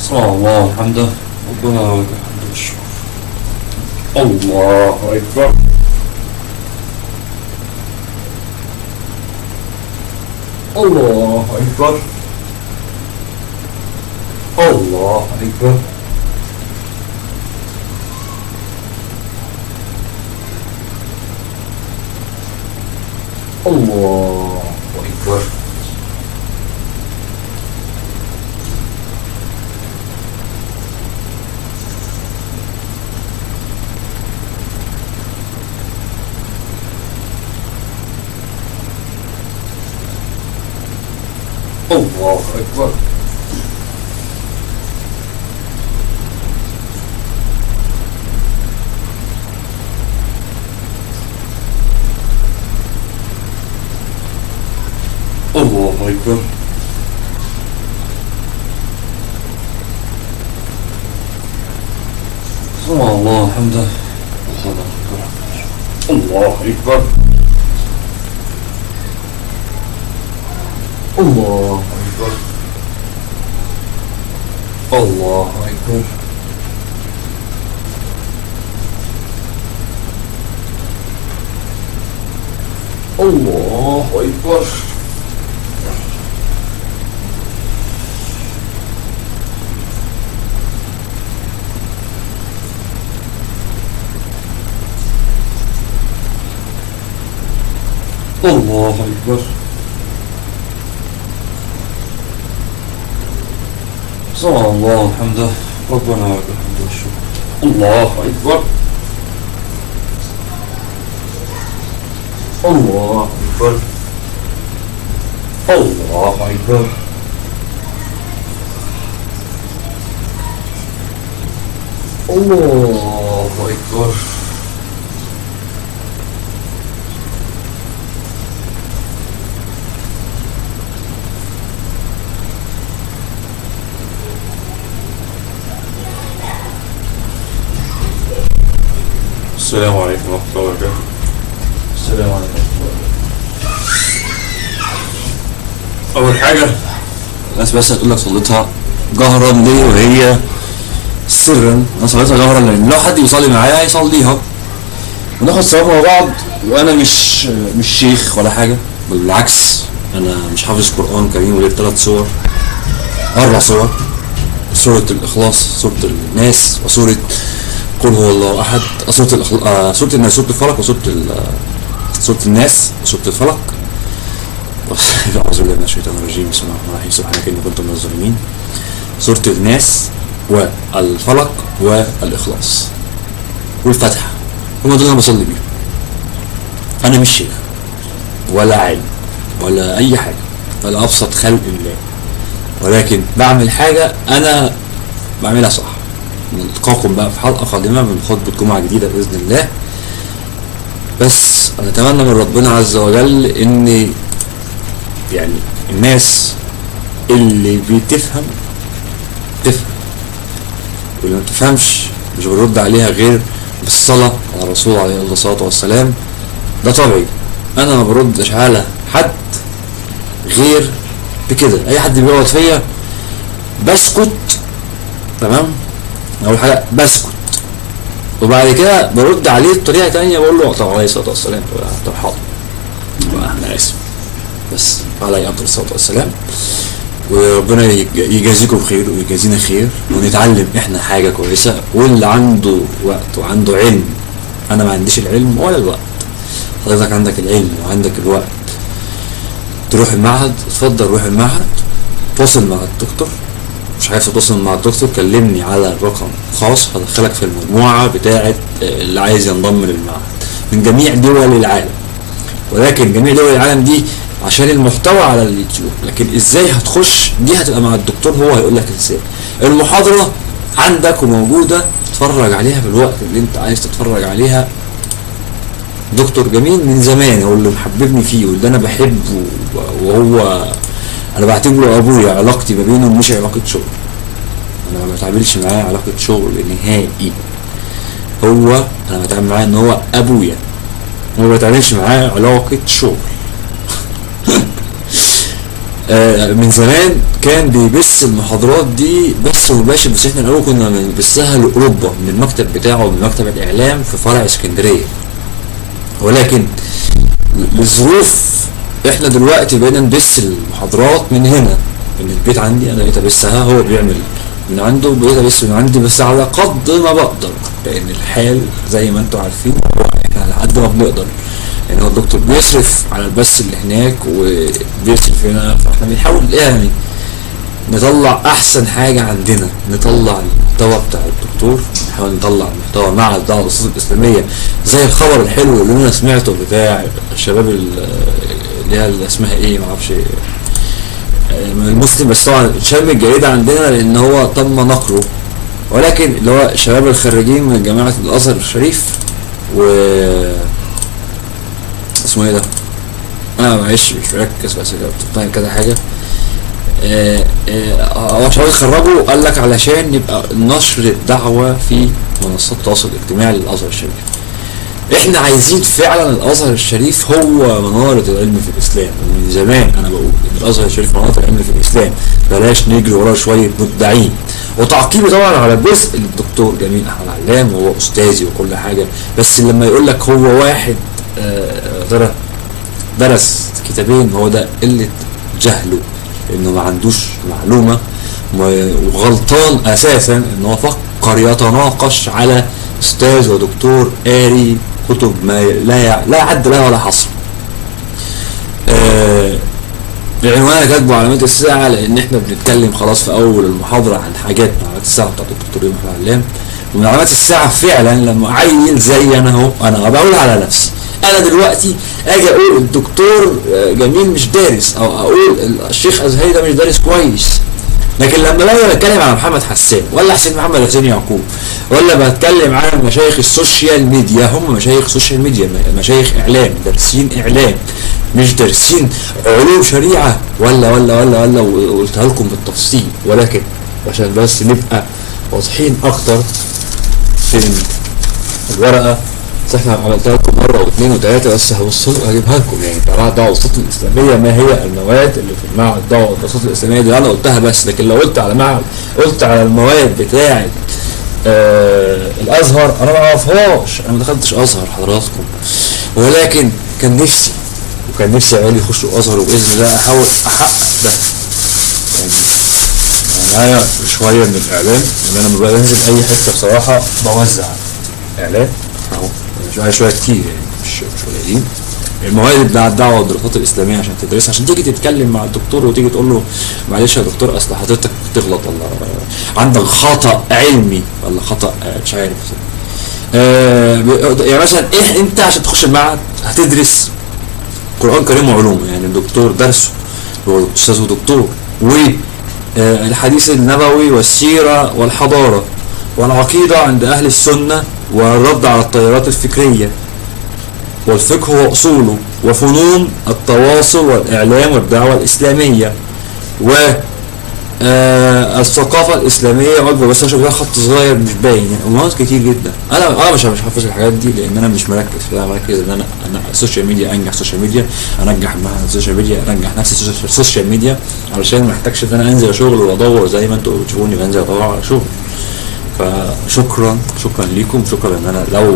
سبحان الله وحمده ربنا ولك الحمد والشكر. الله أكبر. الله أكبر. الله أكبر. الله أكبر. الله أكبر. الله أكبر. سبحان الله وحمده الله أكبر. الله أكبر. الله أكبر. الله أكبر. الله أكبر. سبحان الله وحمده ربنا ولك الحمد والشكر. الله أكبر. الله أكبر. الله أكبر. الله أكبر. السلام عليكم ورحمة الله وبركاته. السلام عليكم ورحمة الله وبركاته. أول حاجة الناس بس هتقول لك صليتها جهرا ليه وهي سرا. أنا صليتها جهرا لأن لو حد يصلي معايا هيصليها وناخد ثواب مع بعض، وأنا مش شيخ ولا حاجة، بل بالعكس أنا مش حافظ قرآن كريم غير 3 سور، 4 سور: سورة الإخلاص، سورة الناس، وسورة قل هو الله أحد، سورة الناس، سورة الفلق، سورة الناس، سورة الفلق. أعوذ بالله من الشيطان الرجيم. بسم الله الرحمن الرحيم. سبحانك إني كنت من الظالمين. سورة الناس والفلق والإخلاص والفتحة، هم دول أنا بصلي بيهم. أنا مش شيخ ولا عالم ولا أي حاجة ولا أبسط خلق الله، ولكن بعمل حاجة أنا بعملها صح. نلقاكم بقى في حلقة قادمة من خطبة جمعة جديدة بإذن الله. بس أنا أتمنى من ربنا عز وجل إن يعني الناس اللي بتفهم تفهم، واللي ما تفهمش مش بنرد عليها غير بالصلاة على الرسول عليه الصلاة والسلام. ده طبيعي، أنا ما بردش على حد غير بكده. أي حد بيقعد فيا بسكت، تمام؟ أول حاجة بسكت، وبعد كده برد عليه بطريقة تانية، بقول له طب عليه الصلاة والسلام، طب حاضر أنا آسف، بس عليه أفضل الصلاة والسلام. وربنا يجازيكم بخير ويجازينا خير، ونتعلم إحنا حاجة كويسة. واللي عنده وقت وعنده علم، أنا ما عنديش العلم ولا الوقت، حضرتك عندك العلم وعندك الوقت، تروح المعهد، اتفضل روح المعهد، تواصل مع الدكتور. مش عايز تتواصل مع الدكتور، كلمني على رقم خاص هدخلك في المجموعة بتاعة اللي عايز ينضم للمعهد من جميع دول العالم. ولكن جميع دول العالم دي عشان المحتوى على اليوتيوب، لكن ازاي هتخش دي هتبقى مع الدكتور، هو هيقول لك ازاي. المحاضرة عندك وموجودة، تتفرج عليها في الوقت اللي انت عايز تتفرج عليها. دكتور جميل من زمان، هو اللي محببني فيه واللي انا بحبه، وهو انا بعتبره ابويا. علاقتي ما بينهم مش علاقة شغل، انا ما بتعاملش معاه علاقة شغل نهائي. هو انا بتعامل معاه ان هو ابويا، ما بتعاملش معاه علاقة شغل. من زمان كان بيبث المحاضرات دي بث مباشر، بس احنا الاول كنا بنبثها لاوروبا من المكتب بتاعه، من مكتب الاعلام في فرع اسكندريه. ولكن لظروف احنا دلوقتي بقينا نبث المحاضرات من هنا، من البيت عندي. انا بقيت ابثها، هو بيعمل من عنده، بقيت ابث من عندي، بس على قد ما بقدر، لان الحال زي ما انتم عارفين احنا على قد ما بنقدر. يعني هو الدكتور بيصرف على البث اللي هناك وبيصرف هنا، فاحنا بنحاول يعني نطلع احسن حاجة عندنا، نطلع المحتوى بتاع الدكتور، نحاول نطلع محتوى مع الدعوة الأساطير الإسلامية، زي الخبر الحلو اللي انا سمعته بتاع الشباب اللي هي اللي اسمها ايه معرفش المسلم، بس طبعا اتشال الجريدة عندنا لان هو تم نقله، ولكن اللي هو الشباب الخريجين من جامعة الازهر الشريف و اسمه ايه ده، انا معلش مش مركز، بس بتطلع كذا حاجة. هو شباب اتخرجوا قال لك علشان يبقى نشر الدعوة في منصات التواصل الاجتماعي للازهر الشريف. احنا عايزين فعلا الازهر الشريف هو منارة العلم في الاسلام، ومن زمان انا بقول ان الازهر الشريف منارة العلم في الاسلام، بلاش نجري ورا شوية مدعين. وتعقيبي طبعا على جزء الدكتور جميل احمد علام، وهو استاذي وكل حاجة، بس لما يقول لك هو واحد درس كتابين، هو ده قلة جهله، انه ما عندوش معلومة، وغلطان اساسا ان هو فكر يتناقش على استاذ ودكتور قاري كتب ما لا عد لها ولا حصر. العنوان كاتبه علامات الساعة، لان احنا بنتكلم خلاص في اول المحاضرة عن حاجات من علامات الساعة بتاعت الدكتور محمد علام. ومن علامات الساعة فعلا لما عيل زي انا اهو، انا بقول على نفسي، انا دلوقتي اجي اقول الدكتور جميل مش دارس، او اقول الشيخ ازهري ده مش دارس كويس، لكن لما باجي بتكلم على محمد حسان ولا حسين محمد حسين يعقوب، ولا بتكلم على مشايخ السوشيال ميديا، هم مشايخ سوشيال ميديا، مشايخ اعلام، دارسين اعلام مش دارسين علوم شريعه ولا وقلتها لكم بالتفصيل، ولكن عشان بس نبقى واضحين اكتر في الورقه. احنا عملتها لكم مره واثنين وثلاثه، بس هجيبها لكم يعني تبع الدعوه الاساطير الاسلاميه، ما هي المواد اللي في المعهد الدعوه الاساطير الاسلاميه دي، انا قلتها بس. لكن لو قلت على معهد، قلت على المواد بتاعه الازهر، انا ما اعرفهاش، انا ما دخلتش ازهر حضراتكم، ولكن كان نفسي عيالي يخشوا ازهر، وباذن الله احاول احقق ده. يعني معايا شويه من الاعلام، لان انا لما بنزل اي حته بصراحه بوزع اعلام اهو، شويه كتير يعني مش قليلين. المواد بتاع الدعوه والدراسات الاسلاميه عشان تدرسها، عشان تيجي تتكلم مع الدكتور وتيجي تقول له معلش يا دكتور اصل حضرتك بتغلط، ولا عندك خطا علمي، ولا خطا مش عارف. يعني مثلا ايه، انت عشان تخش المعهد هتدرس قران كريم وعلوم، يعني الدكتور درسه، هو استاذ ودكتور، والحديث النبوي والسيره والحضاره والعقيده عند اهل السنه، والرد على التيارات الفكريه، والفقه وأصوله، وفنون التواصل والإعلام والدعوة الإسلامية، والثقافة الإسلامية وجبة. بس أنا شايف خط صغير مش باين، يعني أمهات كتير جدا. أنا مش حافظ الحاجات دي، لأن أنا مش مركز فيها، مركز إن أنا السوشيال ميديا، أنجح السوشيال ميديا، أنجح معها السوشيال ميديا، أنجح نفسي السوشيال ميديا، علشان ما احتاجش إن أنا أنزل أشغل وأدور زي ما أنتوا بتشوفوني بنزل أدور على شغل. فشكرا ليكم، شكرا إن أنا لو